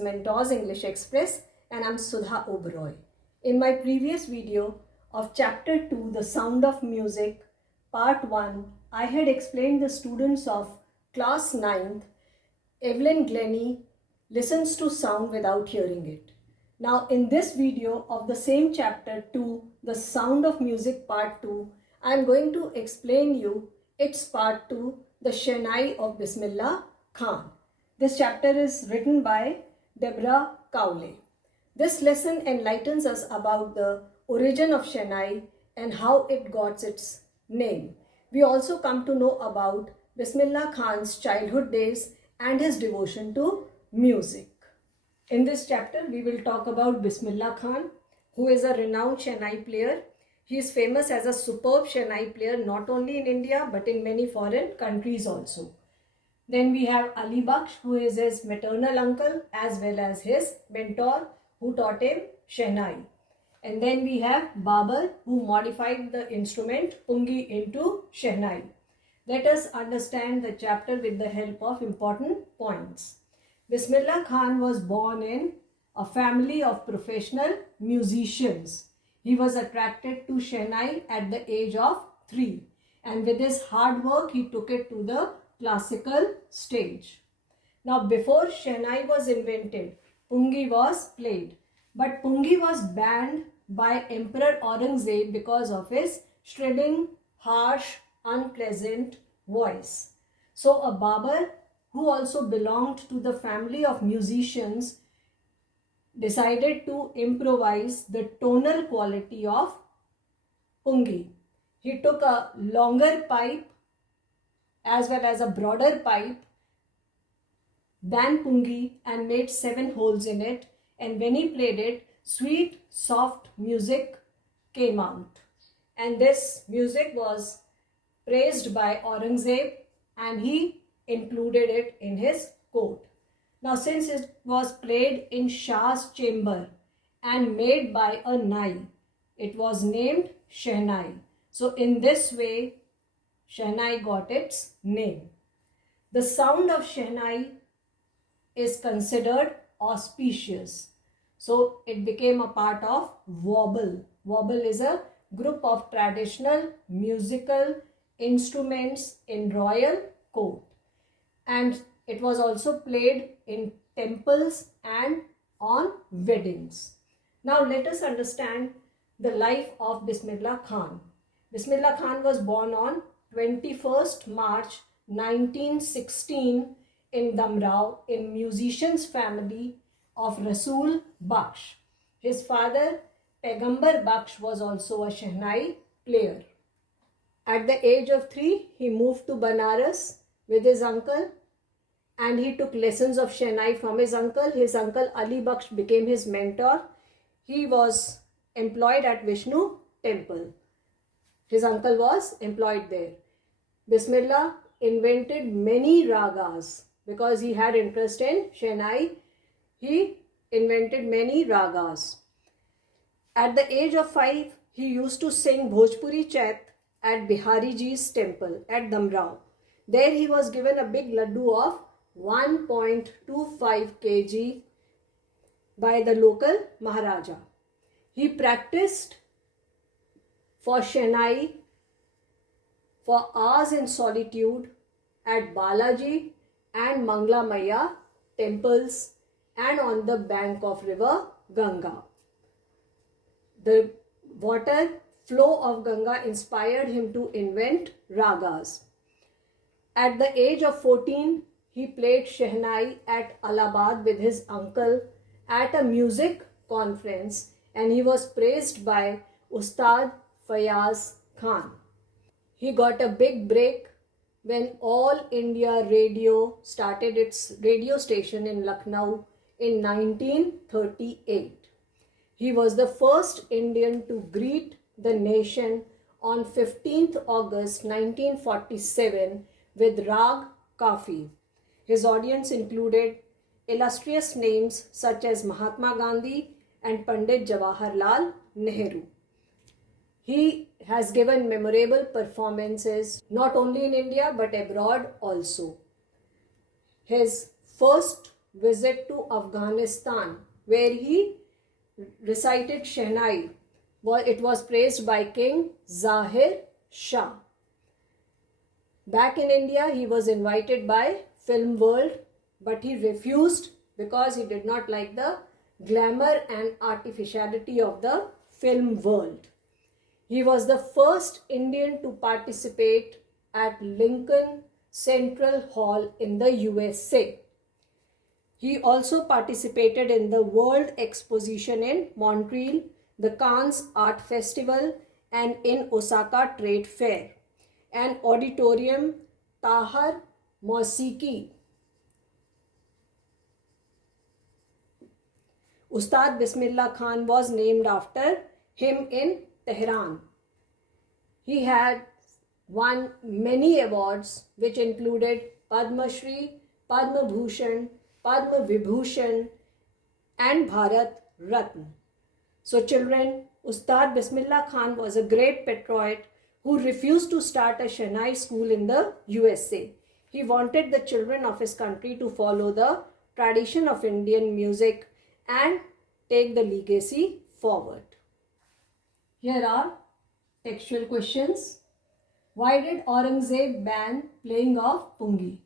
Mentors English Express, and I'm Sudha Oberoi. In my previous video of Chapter 2, The Sound of Music, Part 1, I had explained the students of Class 9th, Evelyn Glennie, listens to sound without hearing it. Now in this video of the same Chapter 2, The Sound of Music Part 2, I am going to explain you its Part 2, The Shehnai of Bismillah Khan. This chapter is written by Deborah Cowley. This lesson enlightens us about the origin of Shehnai and how it got its name. We also come to know about Bismillah Khan's childhood days and his devotion to music. In this chapter, we will talk about Bismillah Khan, who is a renowned Shehnai player. He is famous as a superb Shehnai player not only in India but in many foreign countries also. Then we have Ali Baksh, who is his maternal uncle as well as his mentor who taught him Shehnai. And then we have Babar, who modified the instrument Pungi into Shehnai. Let us understand the chapter with the help of important points. Bismillah Khan was born in a family of professional musicians. He was attracted to Shehnai at the age of 3, and with his hard work he took it to the classical stage. Now before Shehnai was invented, Pungi was played, but Pungi was banned by Emperor Aurangzeb because of his strident, harsh, unpleasant voice. So a Babar, who also belonged to the family of musicians, decided to improvise the tonal quality of Pungi. He took a longer pipe as well as a broader pipe than Pungi and made 7 holes in it, and when he played it, sweet, soft music came out. And this music was praised by Aurangzeb and he included it in his court. Now since it was played in Shah's chamber and made by a Nai, it was named Shehnai. So in this way, Shehnai got its name. The sound of Shehnai is considered auspicious. So it became a part of Wobble. Wobble is a group of traditional musical instruments in royal court. And it was also played in temples and on weddings. Now let us understand the life of Bismillah Khan. Bismillah Khan was born on 21st March 1916 in Damrao in musician's family of Rasool Baksh. His father Pegambar Baksh was also a Shehnai player. At the age of 3, he moved to Banaras with his uncle and he took lessons of Shehnai from his uncle. His uncle Ali Baksh became his mentor. He was employed at Vishnu temple. His uncle was employed there. Bismillah invented many ragas because he had interest in Shehnai. He invented many ragas. At the age of 5, he used to sing Bhojpuri Chet at Bihari Ji's temple at Damrao. There he was given a big laddu of 1.25 kg by the local Maharaja. He practiced for Shehnai for hours in solitude at Balaji and Mangla Maya temples and on the bank of river Ganga. The water flow of Ganga inspired him to invent ragas. At the age of 14, he played Shehnai at Allahabad with his uncle at a music conference, and he was praised by Ustad Fayaz Khan. He got a big break when All India Radio started its radio station in Lucknow in 1938. He was the first Indian to greet the nation on 15th August 1947 with Rag Kafi. His audience included illustrious names such as Mahatma Gandhi and Pandit Jawaharlal Nehru. He has given memorable performances not only in India but abroad also. His first visit to Afghanistan, where he recited Shehnai. It was praised by King Zahir Shah. Back in India, he was invited by Film World, but he refused because he did not like the glamour and artificiality of the film world. He was the first Indian to participate at Lincoln Central Hall in the USA. He also participated in the World Exposition in Montreal, the Cannes Art Festival, and in Osaka Trade Fair, and Auditorium Tahar Mosiki. Ustad Bismillah Khan was named after him in Tehran. He had won many awards which included Padma Shri, Padma Bhushan, Padma Vibhushan and Bharat Ratna. So children, Ustad Bismillah Khan was a great patriot who refused to start a Shehnai school in the USA. He wanted the children of his country to follow the tradition of Indian music and take the legacy forward. Here are textual questions. Why did Aurangzeb ban playing of Pungi?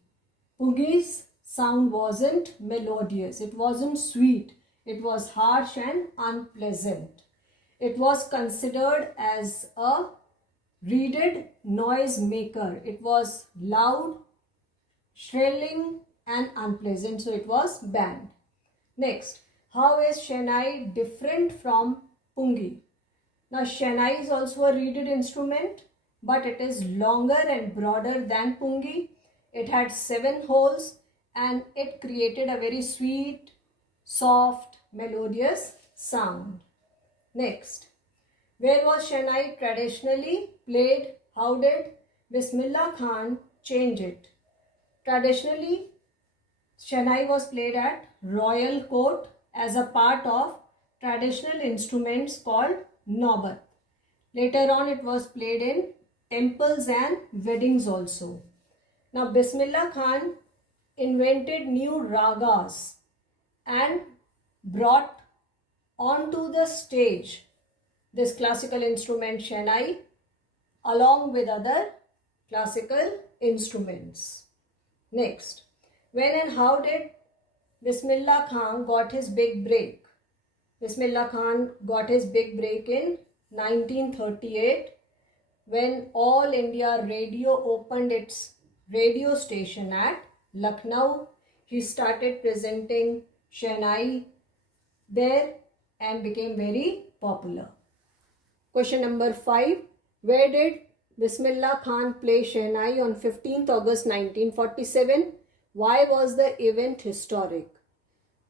Pungi's sound wasn't melodious, it wasn't sweet, it was harsh and unpleasant. It was considered as a reeded noise maker. It was loud, shrilling and unpleasant, so it was banned. Next, how is Shehnai different from Pungi? Now Shehnai is also a reeded instrument, but it is longer and broader than Pungi. It had 7 holes and it created a very sweet, soft, melodious sound. Next, where was Shehnai traditionally played? How did Bismillah Khan change it? Traditionally, Shehnai was played at Royal Court as a part of traditional instruments called Naubat. Later on, it was played in temples and weddings also. Now, Bismillah Khan invented new ragas and brought onto the stage this classical instrument Shehnai along with other classical instruments. Next, when and how did Bismillah Khan got his big break? Bismillah Khan got his big break in 1938 when All India Radio opened its radio station at Lucknow. He started presenting Shehnai there and became very popular. Question number 5. Where did Bismillah Khan play Shehnai on 15th August 1947? Why was the event historic?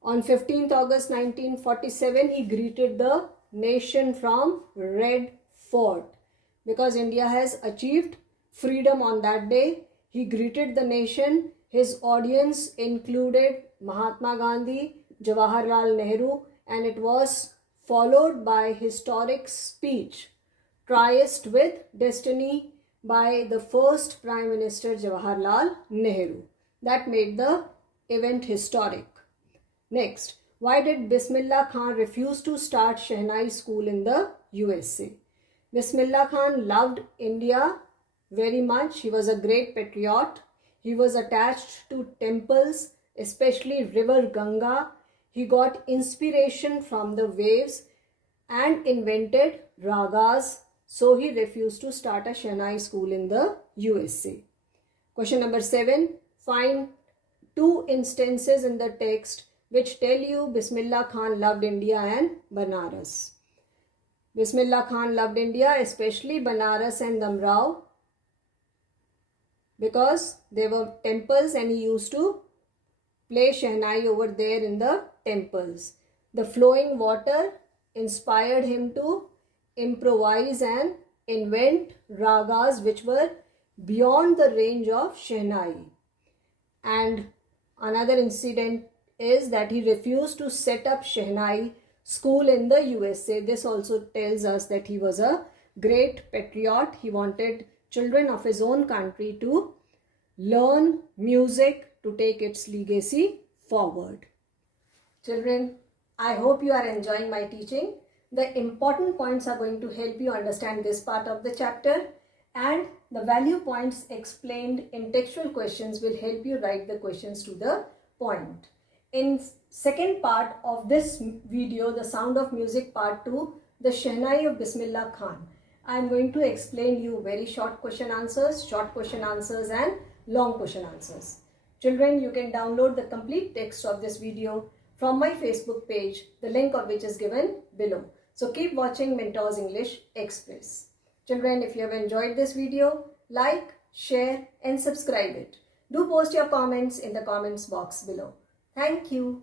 On 15th August 1947, he greeted the nation from Red Fort. Because India has achieved freedom on that day, he greeted the nation. His audience included Mahatma Gandhi, Jawaharlal Nehru, and it was followed by historic speech, Tryst with Destiny, by the first Prime Minister Jawaharlal Nehru. That made the event historic. Next, why did Bismillah Khan refuse to start Shehnai school in the USA? Bismillah Khan loved India very much. He was a great patriot. He was attached to temples, especially River Ganga. He got inspiration from the waves and invented ragas. So he refused to start a Shehnai school in the USA. Question number 7. Find 2 instances in the text which tell you Bismillah Khan loved India and Banaras. Bismillah Khan loved India, especially Banaras and Damrao, because they were temples and he used to play Shehnai over there in the temples. The flowing water inspired him to improvise and invent ragas which were beyond the range of Shehnai. And another incident is that he refused to set up Shehnai school in the USA. This also tells us that he was a great patriot. He wanted children of his own country to learn music to take its legacy forward. Children, I hope you are enjoying my teaching. The important points are going to help you understand this part of the chapter, and the value points explained in textual questions will help you write the questions to the point. In second part of this video, the Sound of Music Part 2, the Shehnai of Bismillah Khan, I am going to explain you very short question answers and long question answers. Children, you can download the complete text of this video from my Facebook page, the link of which is given below. So keep watching Mentors English Express. Children, if you have enjoyed this video, like, share and subscribe it. Do post your comments in the comments box below. Thank you.